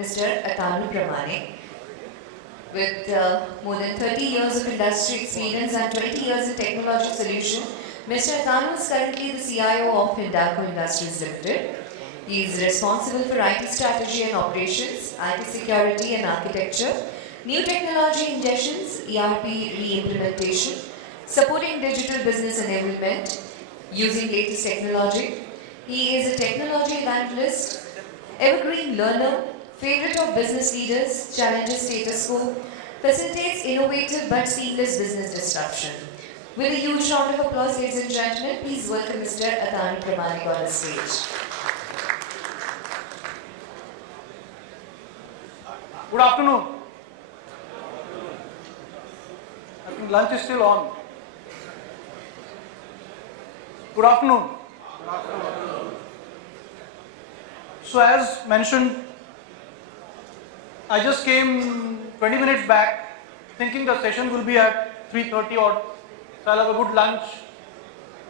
Mr. Atanu Pramanic. With more than 30 years of industry experience and 20 years in technology solution, Mr. Atanu is currently the CIO of Hindalco Industries Limited. He is responsible for IT strategy and operations, IT security and architecture, new technology ingestions, ERP re-implementation, supporting digital business enablement, using latest technology. He is a technology evangelist, evergreen learner, favorite of business leaders, challenges status quo, facilitates innovative but seamless business disruption. With a huge round of applause, ladies and gentlemen, please welcome Mr. Atanu Pramanic on the stage. Good afternoon. I think lunch is still on. Good afternoon. So as mentioned, I just came 20 minutes back thinking the session will be at 3:30 odd. So I'll have a good lunch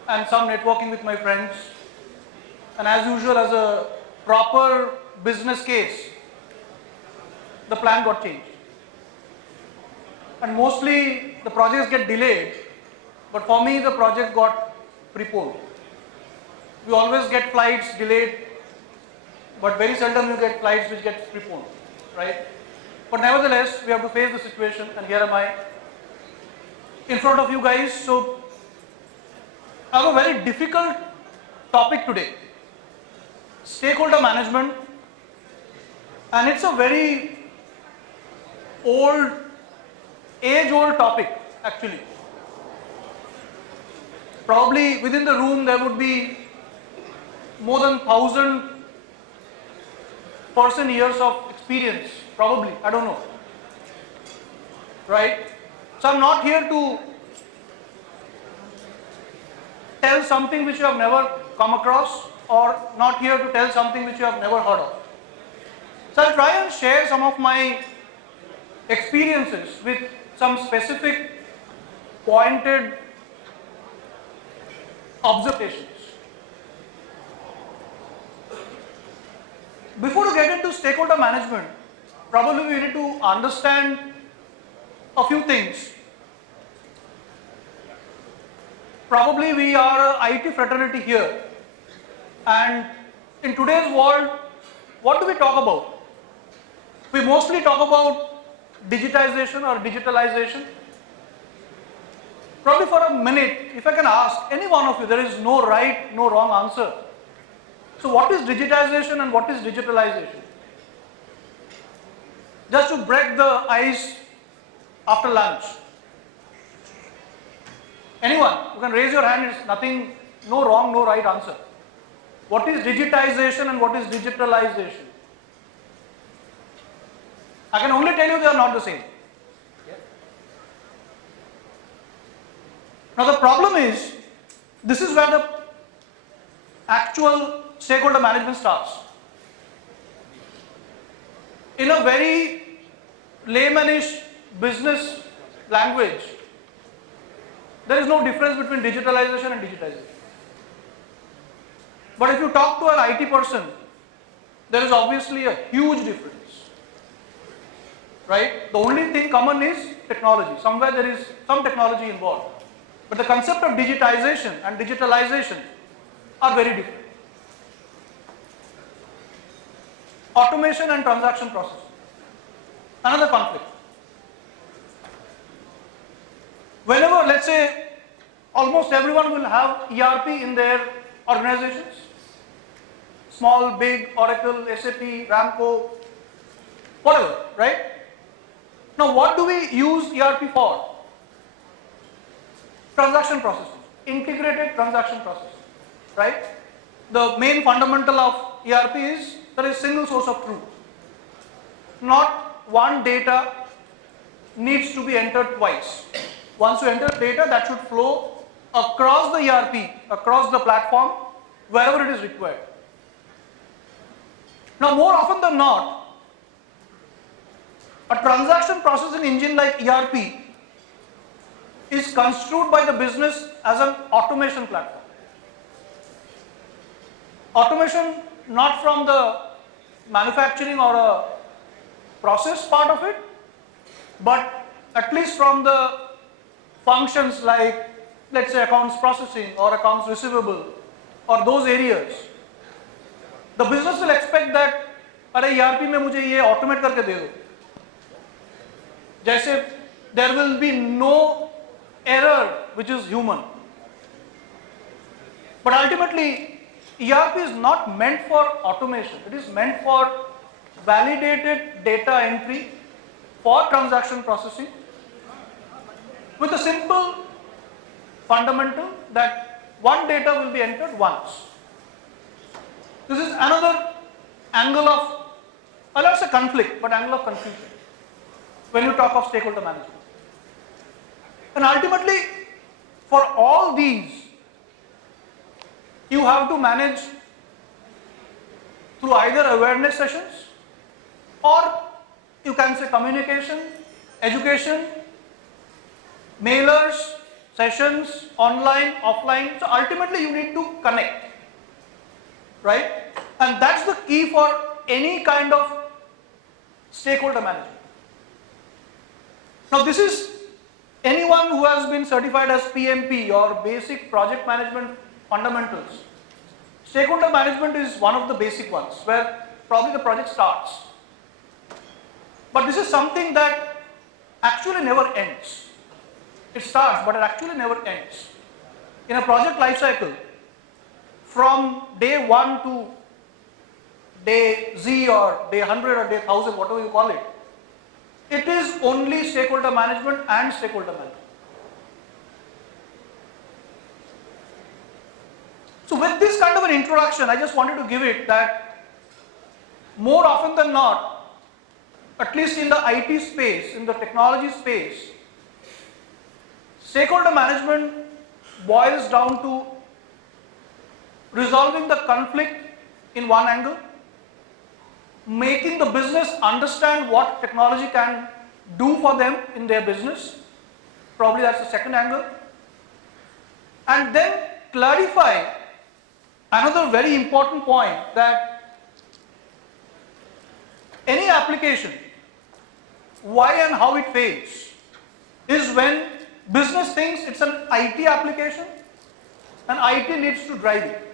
and some networking with my friends. And as usual, as a proper business case, the plan got changed. And mostly the projects get delayed, but for me the project got preponed. We always get flights delayed, but very seldom you get flights which get preponed, right? But nevertheless, we have to face the situation, and here am I in front of you guys. So I have a very difficult topic today, stakeholder management, and it's a very age-old topic actually. Probably within the room there would be more than 1,000 person years of experience, probably, I don't know, right? So I'm not here to tell something which you have never come across, or not here to tell something which you have never heard of. So I'll try and share some of my experiences with some specific pointed observations. Before we get into stakeholder management, probably we need to understand a few things. Probably we are an IT fraternity here, and in today's world, what do we talk about? We mostly talk about digitization or digitalization. Probably for a minute, if I can ask any one of you, there is no right, no wrong answer. So what is digitization and what is digitalization? Just to break the ice after lunch. Anyone, you can raise your hand, it's nothing, no wrong, no right answer. What is digitization and what is digitalization? I can only tell you they are not the same. Now the problem is, this is where the actual stakeholder management starts. In a very laymanish business language, there is no difference between digitalization and digitization. But if you talk to an IT person, there is obviously a huge difference. Right? The only thing common is technology. Somewhere there is some technology involved. But the concept of digitization and digitalization are very different. Automation and transaction process. Another conflict. Whenever, let's say, almost everyone will have ERP in their organizations. Small, big, Oracle, SAP, Ramco, whatever, right? Now, what do we use ERP for? Transaction processing, integrated transaction processing, right? The main fundamental of ERP is there is single source of truth. Not one data needs to be entered twice. Once you enter data, that should flow across the ERP, across the platform, wherever it is required. Now, more often than not, a transaction processing engine like ERP is construed by the business as an automation platform. Automation not from the manufacturing or a process part of it, but at least from the functions like, let's say, accounts processing or accounts receivable or those areas, the business will expect that, अरे ERP में मुझे ये automate करके दे दो, जैसे there will be no error which is human. But ultimately, ERP is not meant for automation. It is meant for validated data entry for transaction processing with a simple fundamental that one data will be entered once. This is another angle of, I'll not say conflict, but angle of confusion when you talk of stakeholder management. And ultimately, for all these, you have to manage through either awareness sessions or you can say communication, education, mailers, sessions, online, offline. So ultimately you need to connect, right? And that's the key for any kind of stakeholder management. Now this is anyone who has been certified as PMP or basic project management fundamentals. Stakeholder management is one of the basic ones where probably the project starts. But this is something that actually never ends. It starts, but it actually never ends. In a project life cycle, from day 1 to day Z or day 100 or day 1000, whatever you call it, it is only stakeholder management and stakeholder management. So with this kind of an introduction, I just wanted to give it that more often than not, at least in the IT space, in the technology space, stakeholder management boils down to resolving the conflict in one angle, making the business understand what technology can do for them in their business, probably that's the second angle, and then clarify another very important point that any application, why and how it fails is when business thinks it's an IT application and IT needs to drive it.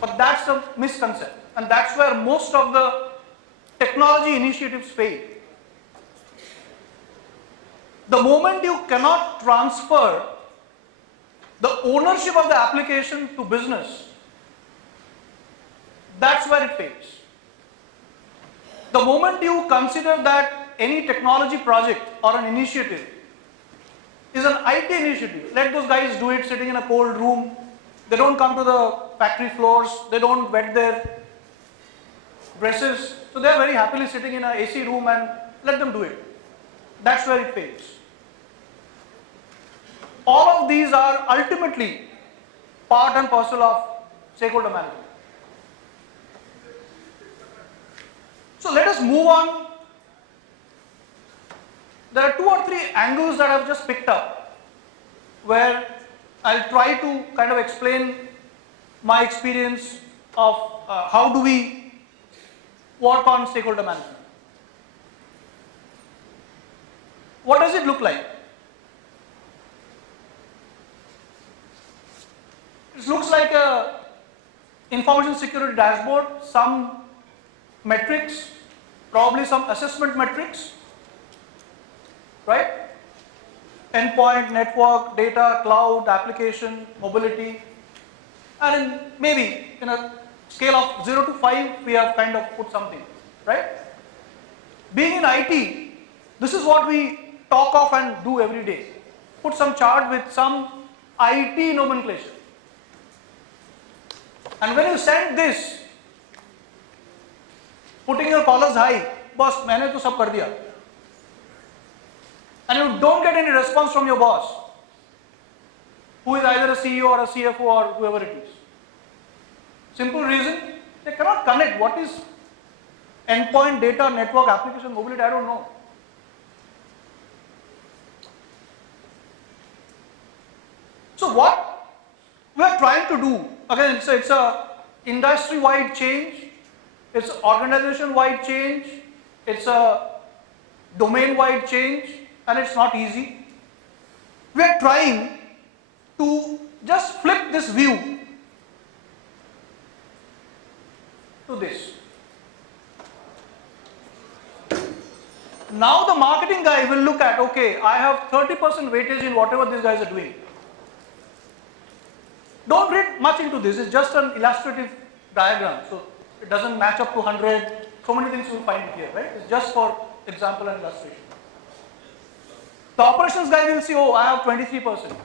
But that's a misconception, and that's where most of the technology initiatives fail. The moment you cannot transfer the ownership of the application to business, that's where it fails. The moment you consider that any technology project or an initiative is an IT initiative, let those guys do it sitting in a cold room, they don't come to the factory floors, they don't wet their dresses, so they are very happily sitting in an AC room and let them do it. That's where it fails. All of these are ultimately part and parcel of stakeholder management. So let us move on. There are 2 or 3 angles that I've just picked up where I'll try to kind of explain my experience of how do we work on stakeholder management. What does it look like? It looks like a information security dashboard, some metrics, probably some assessment metrics, right? Endpoint, network, data, cloud, application, mobility, and maybe in a scale of 0 to 5, we have kind of put something, right? Being in IT, this is what we talk of and do every day. Put some chart with some IT nomenclature. And when you send this, putting your collars high, boss, मैंने तो सब कर दिया, and you don't get any response from your boss, who is either a CEO or a CFO or whoever it is. Simple reason, they cannot connect what is endpoint, data, network, application, mobility, I don't know. So what we are trying to do, again it's a industry-wide change, it's organization-wide change, It's a domain-wide change and it's not easy. We are trying to just flip this view to this. Now the marketing guy will look at, okay, I have 30% weightage in whatever these guys are doing. Don't read much into this, it's just an illustrative diagram. So it doesn't match up to 100. So many things you'll find here, right? It's just for example and illustration. The operations guy will see, oh, I have 23%.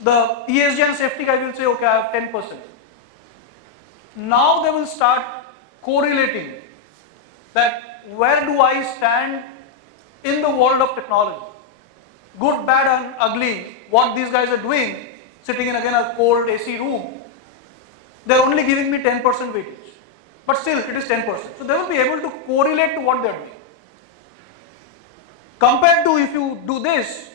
The ESG and safety guy will say, okay, I have 10%. Now they will start correlating that where do I stand in the world of technology? Good, bad and ugly, what these guys are doing, sitting in again a cold AC room, they're only giving me 10% weightage. But still, it is 10%. So they will be able to correlate to what they're doing. Compared to if you do this,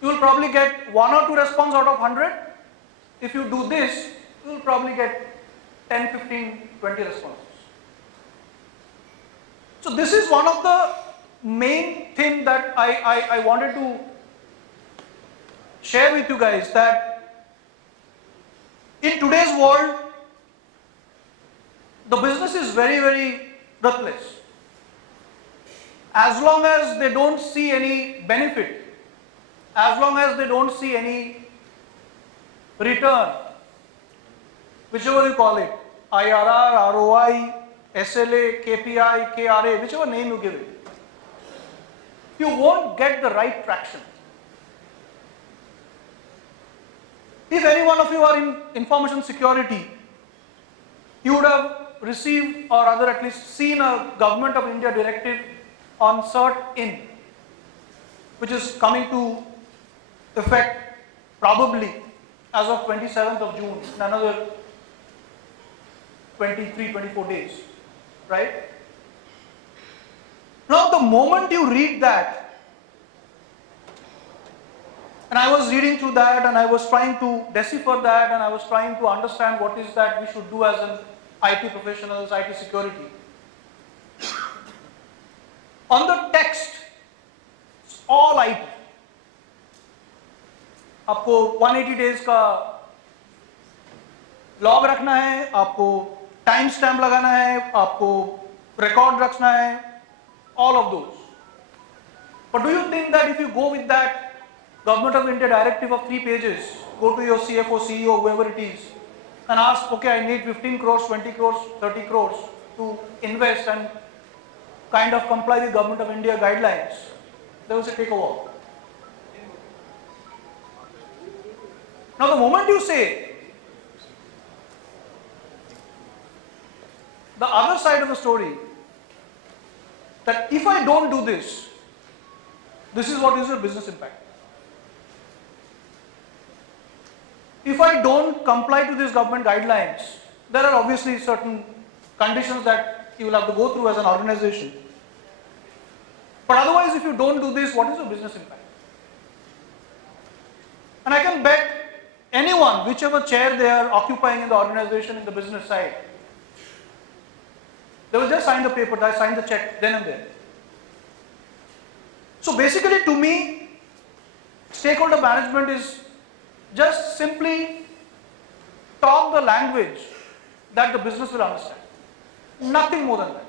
you will probably get 1 or 2 response out of 100. If you do this, you will probably get 10, 15, 20 responses. So this is one of the main thing that I wanted to share with you guys, that in today's world, the business is very, very ruthless. As long as they don't see any benefit, as long as they don't see any return, whichever you call it, IRR, ROI, SLA, KPI, KRA, whichever name you give it, you won't get the right traction. If any one of you are in information security, you would have received or rather at least seen a Government of India directive on Cert In, which is coming to effect probably as of 27th of June, in another 23, 24 days, right? Now the moment you read that, and I was reading through that and I was trying to decipher that and I was trying to understand what is that we should do as an IT professionals, IT security. On the text, it's all IT. आपको 180 days का log रखना है, आपको time stamp लगाना है, आपको record रखना है, all of those. But do you think that if you go with that Government of India directive of 3 pages, go to your CFO, CEO, whoever it is, and ask, okay, I need 15 crores, 20 crores, 30 crores to invest and kind of comply with Government of India guidelines, they will say, take a walk. Now the moment you say, the other side of the story, that if I don't do this, this is what is your business impact. If I don't comply to these government guidelines, there are obviously certain conditions that you will have to go through as an organization. But otherwise, if you don't do this, what is your business impact? And I can bet anyone, whichever chair they are occupying in the organization, in the business side, they will just sign the paper, they sign the check then and there. So basically, to me, stakeholder management is just simply talk the language that the business will understand. Nothing more than that.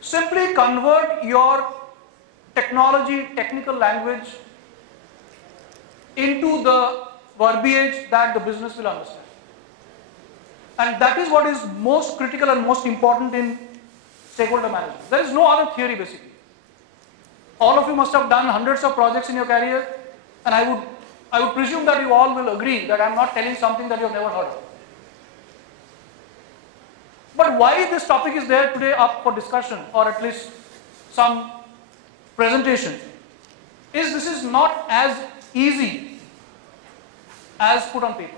Simply convert your technology, technical language into the verbiage that the business will understand. And that is what is most critical and most important in stakeholder management. There is no other theory basically. All of you must have done hundreds of projects in your career, and I would presume that you all will agree that I am not telling something that you have never heard of. But why this topic is there today up for discussion, or at least some presentation, is this is not as easy as put on paper.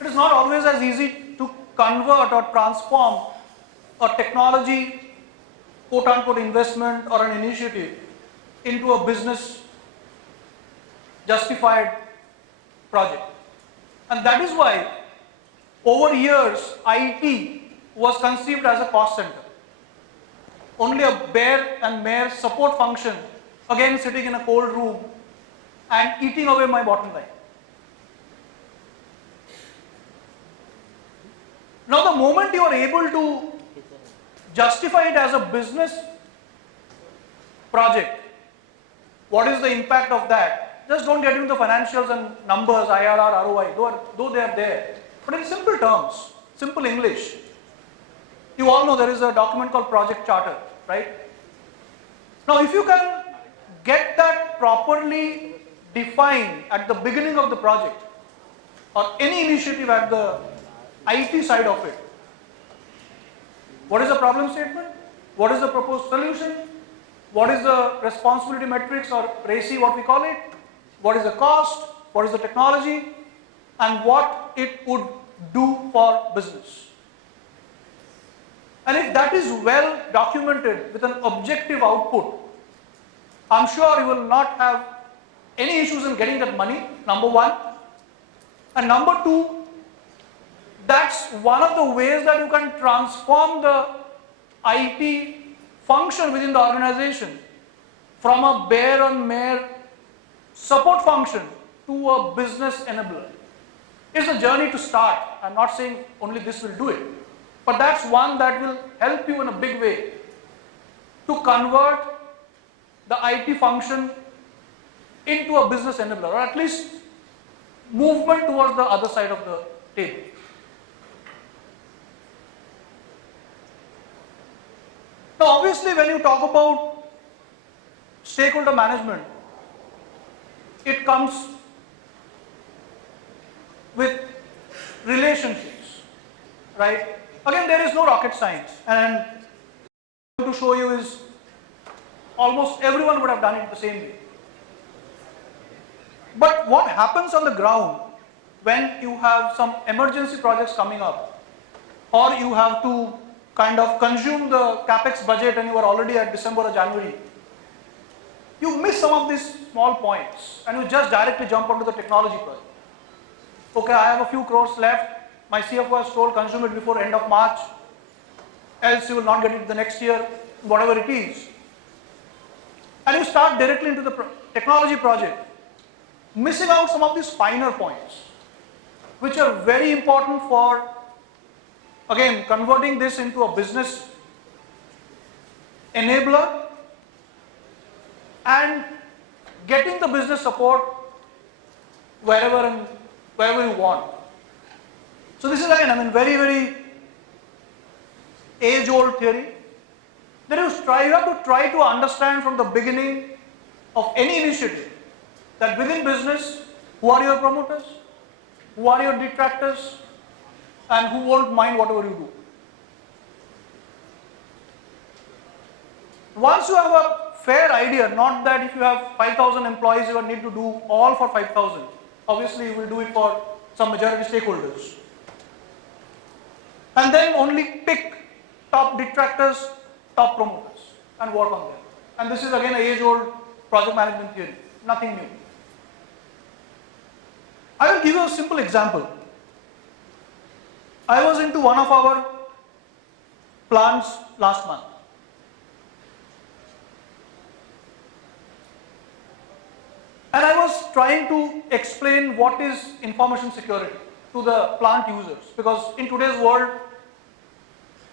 It is not always as easy to convert or transform a technology, quote unquote, investment or an initiative into a business justified project. And that is why over years, IT was conceived as a cost center. Only a bare and mere support function, again sitting in a cold room and eating away my bottom line. Now the moment you are able to justify it as a business project, what is the impact of that? Just don't get into the financials and numbers, IRR, ROI, though they are there. But in simple terms, simple English, you all know there is a document called Project Charter, right? Now if you can get that properly defined at the beginning of the project, or any initiative at the IT side of it, what is the problem statement? What is the proposed solution? What is the responsibility metrics, or RACI what we call it? What is the cost? What is the technology? And what it would do for business. And if that is well documented with an objective output, I'm sure you will not have any issues in getting that money, number one. And number two, that's one of the ways that you can transform the IT function within the organization from a bare and mere support function to a business enabler. It's a journey to start. I'm not saying only this will do it, but that's one that will help you in a big way to convert the IT function into a business enabler, or at least movement towards the other side of the table. Now obviously when you talk about stakeholder management, it comes with relationships, right? Again, there is no rocket science, and what I'm going to show you is almost everyone would have done it the same way. But what happens on the ground when you have some emergency projects coming up, or you have to kind of consume the capex budget and you are already at December or January, you miss some of these small points and you just directly jump onto the technology project. Okay, I have a few crores left, my CFO has told consume it before end of March, else you will not get it the next year, whatever it is. And you start directly into the technology project, missing out some of these finer points, which are very important for, again, converting this into a business enabler and getting the business support wherever you want. So this is again, very, very age-old theory. Then you have to try to understand from the beginning of any initiative that within business, who are your promoters, who are your detractors, and who won't mind whatever you do. Once you have a fair idea, not that if you have 5,000 employees, you will need to do all for 5,000. Obviously, you will do it for some majority stakeholders. And then only pick top detractors, top promoters, and work on them. And this is again an age-old project management theory, nothing new. I will give you a simple example. I was into one of our plants last month. And I was trying to explain what is information security to the plant users, because in today's world,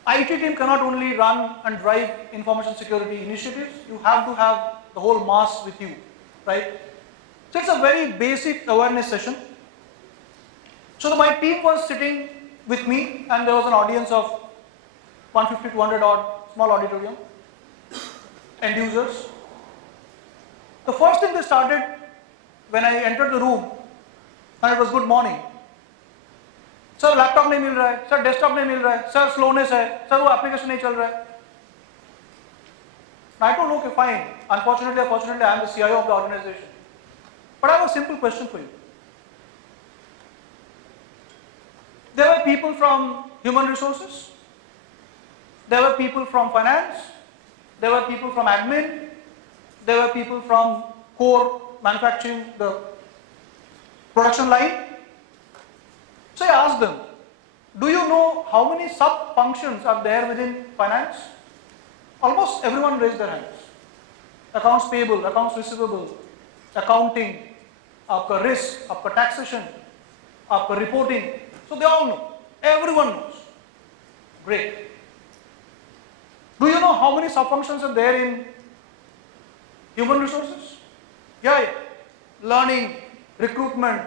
IT team cannot only run and drive information security initiatives, you have to have the whole mass with you, right? So it's a very basic awareness session. So my team was sitting with me, and there was an audience of 150, 200 odd, small auditorium, end users. The first thing they started when I entered the room, and it was good morning. Sir, laptop नहीं मिल रहा है, sir, desktop नहीं मिल रहा है, sir, slowness है, sir, वो application नहीं चल रहा है. I told, okay, fine. Unfortunately or fortunately, I am the CIO of the organization. But I have a simple question for you. There were people from human resources, there were people from finance, there were people from admin, there were people from core manufacturing, the production line. So I asked them, Do you know how many sub-functions are there within finance? Almost everyone raised their hands. Accounts payable, accounts receivable, accounting, आपका risk, आपका taxation, आपका reporting. So they all know. Everyone knows. Great. Do you know how many sub-functions are there in human resources? Yeah. Learning, recruitment,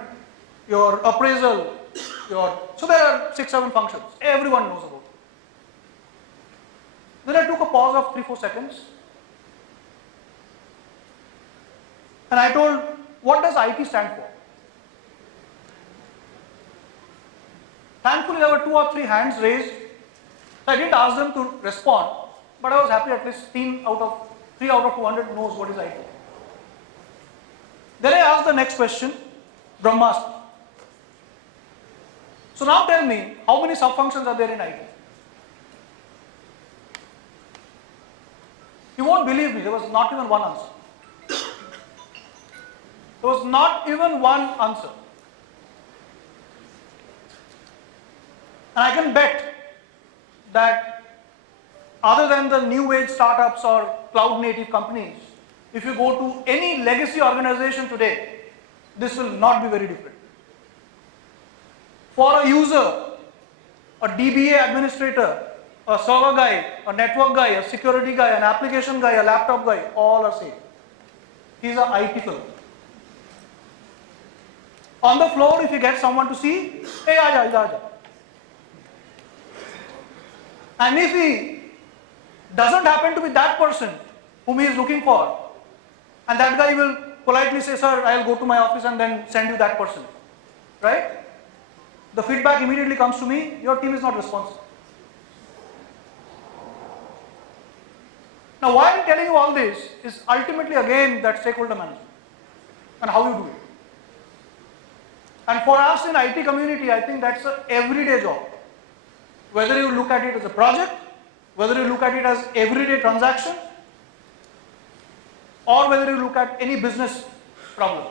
your appraisal, so there are 6-7 functions. Everyone knows about it. Then I took a pause of 3-4 seconds. And I told, what does IT stand for? Thankfully, there were 2 or 3 hands raised. So I didn't ask them to respond, but I was happy at least 3 out of 200 knows what is IT. Then I asked the next question, Brahmastra. So now tell me, how many sub-functions are there in IT? You won't believe me, there was not even one answer. There was not even one answer. And I can bet that other than the new age startups or cloud native companies, if you go to any legacy organization today, this will not be very different. For a user, a DBA administrator, a server guy, a network guy, a security guy, an application guy, a laptop guy, all are same. He's an IT fellow. On the floor, if you get someone to see, hey, aaja. And if he doesn't happen to be that person whom he is looking for, and that guy will politely say, sir, I'll go to my office and then send you that person, right? The feedback immediately comes to me, your team is not responsive. Now, why I'm telling you all this is ultimately again that stakeholder management and how you do it. And for us in IT community, I think that's an everyday job. Whether you look at it as a project, whether you look at it as everyday transaction, or whether you look at any business problem.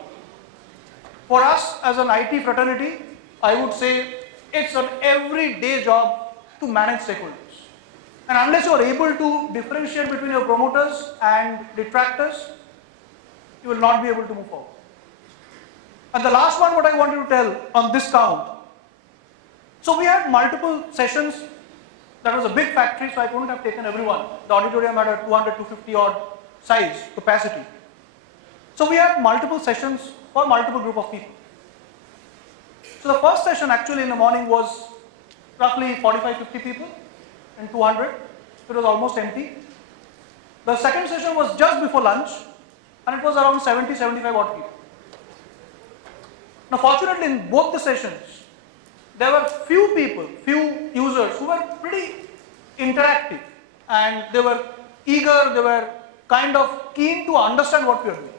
For us as an IT fraternity, I would say it's an everyday job to manage stakeholders. And unless you are able to differentiate between your promoters and detractors, you will not be able to move forward. And the last one, what I wanted to tell on this count. So we had multiple sessions. That was a big factory, so I couldn't have taken everyone. The auditorium had a 200, 250 odd size capacity. So we had multiple sessions for multiple group of people. So the first session actually in the morning was roughly 45, 50 people and 200. It was almost empty. The second session was just before lunch and it was around 70, 75 odd people. Now fortunately in both the sessions, there were few people, few users who were pretty interactive and they were eager, they were kind of keen to understand what we are doing.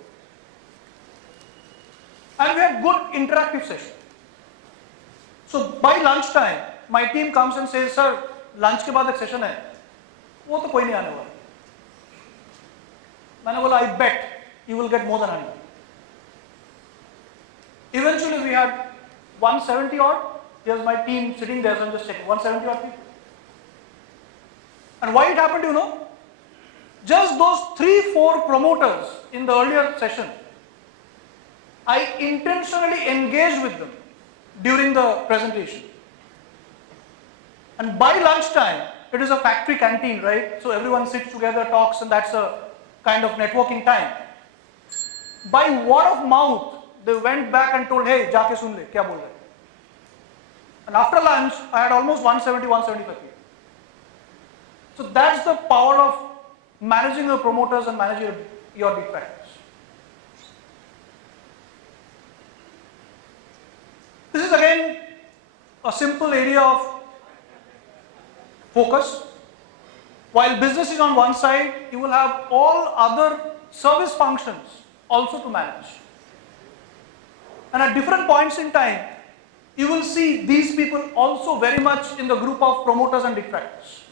And we had good interactive session. So by lunchtime, my team comes and says, sir, lunch के बाद एक session है, वो तो कोई नहीं आने वाला. मैंने बोला, I bet you will get more than 100. Eventually we had 170 odd. Here's my team sitting there, so I'm just checking, 170 odd people. And why it happened, you know? Just those 3-4 promoters in the earlier session, I intentionally engaged with them during the presentation. And by lunchtime, it is a factory canteen, right? So everyone sits together, talks, and that's a kind of networking time. By word of mouth, they went back and told, hey, jaake sun le, kya bol rahe? And after lunch, I had almost 170, 175 people. So that's the power of managing your promoters and managing your detractors. This is again a simple area of focus. While business is on one side, you will have all other service functions also to manage. And at different points in time, you will see these people also very much in the group of promoters and detractors.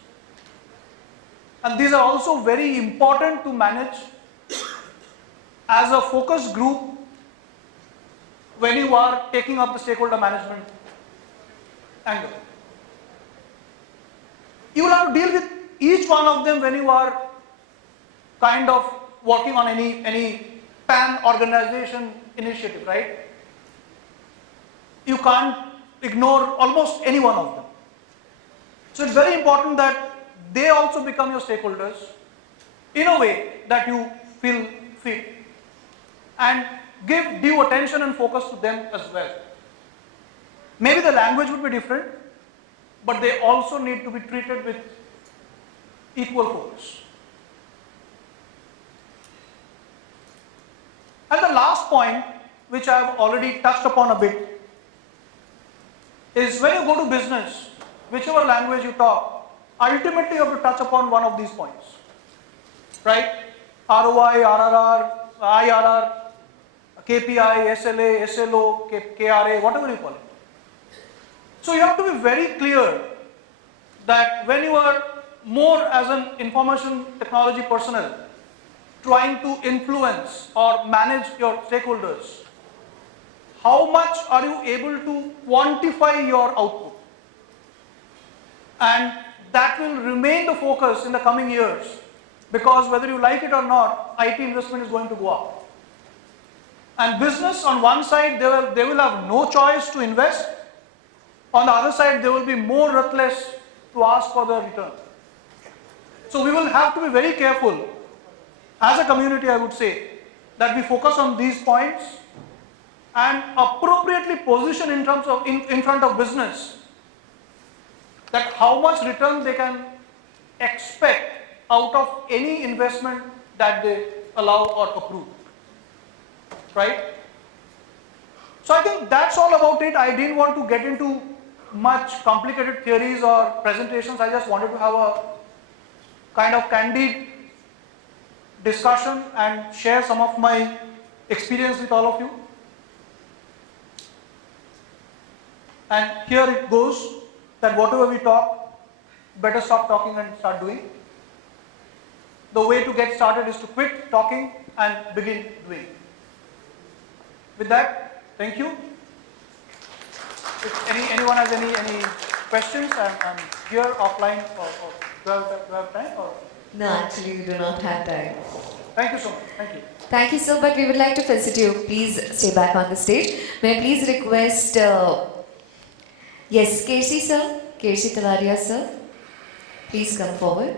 And these are also very important to manage as a focus group when you are taking up the stakeholder management angle. to deal with each one of them when you are kind of working on any pan organization initiative, right? You can't ignore almost any one of them. So it's very important that they also become your stakeholders in a way that you feel fit, and give due attention and focus to them as well. Maybe the language would be different, but they also need to be treated with equal focus. And the last point, which I have already touched upon a bit, is when you go to business, whichever language you talk, ultimately you have to touch upon one of these points, right? ROI, RRR, IRR, KPI, SLA, SLO, KRA, whatever you call it. So you have to be very clear that when you are more as an information technology personnel trying to influence or manage your stakeholders, how much are you able to quantify your output? And that will remain the focus in the coming years, because whether you like it or not, IT investment is going to go up. And business on one side, they will have no choice to invest. On the other side, they will be more ruthless to ask for the return. So we will have to be very careful as a community, I would say, that we focus on these points and appropriately position in terms of in front of business that how much return they can expect out of any investment that they allow or approve, right? So I think that's all about it. I didn't want to get into much complicated theories or presentations. I just wanted to have a kind of candid discussion and share some of my experience with all of you. And here it goes, that whatever we talk, better stop talking and start doing. The way to get started is to quit talking and begin doing. With that, thank you. If anyone has any questions, I'm here offline, or do you have time? Or? No, actually we do not have time. Thank you so much. Thank you. Thank you, sir, but we would like to visit you. Please stay back on the stage. May I please request, yes, Kersi sir, Kersi Talaria sir, please come forward.